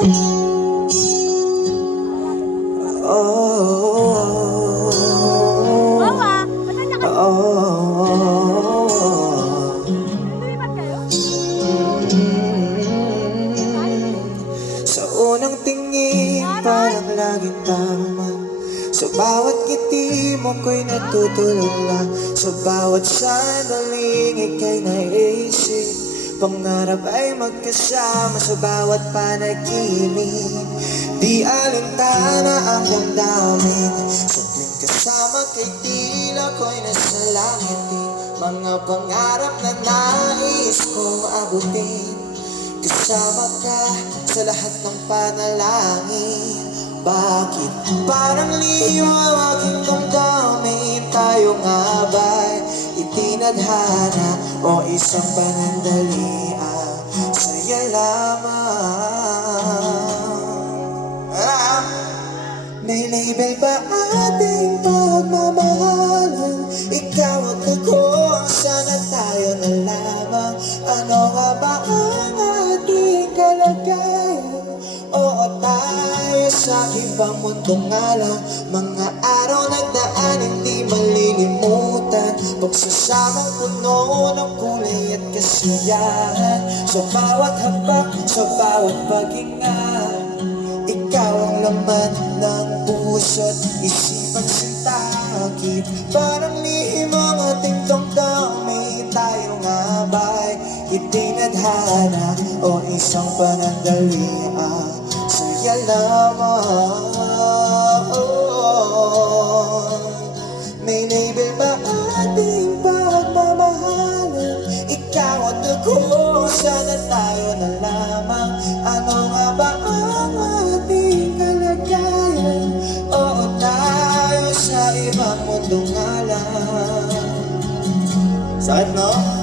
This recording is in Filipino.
Sa unang tingin parang laging tama, sa bawat ngiti mo ko'y natutulala, sa bawat sandaling ika'y naisip, pangarap ay magkasama sa bawat panaginip. Di alintana ang damdamin, saglit kasama kay tila ko'y nasa langit din. Mga pangarap na nais kong abutin, kasama ka sa lahat ng panalangin. Bakit parang liyo ang aking damdamin? Tayo nga ba'y itinadhana o isang panandalian? Saya lamang. May label ba ating pagmamahalan? Ikaw at ako, sana tayo na lamang. Ano nga ba ang ating kalagayan? Oo, tayo sa ibang mundo nga lang. Mga araw nagdaan, hindi malilimutan. Pagsasamang puno ng kulay at kasiyahan, sa bawat habak, sa bawat paghinga, ikaw ang laman ng puso't isipan sintakit. Parang lihim ang ating damdamin. Tayo nga ba'y itinadhana o isang panandalian? Saya lamang. May label ba ating pagmamahalan? Ikaw at ako, sana tayo na lamang. Ano nga ba ang ating kalagayan? Oo, tayo sa ibang mundo nga lang. Saan no?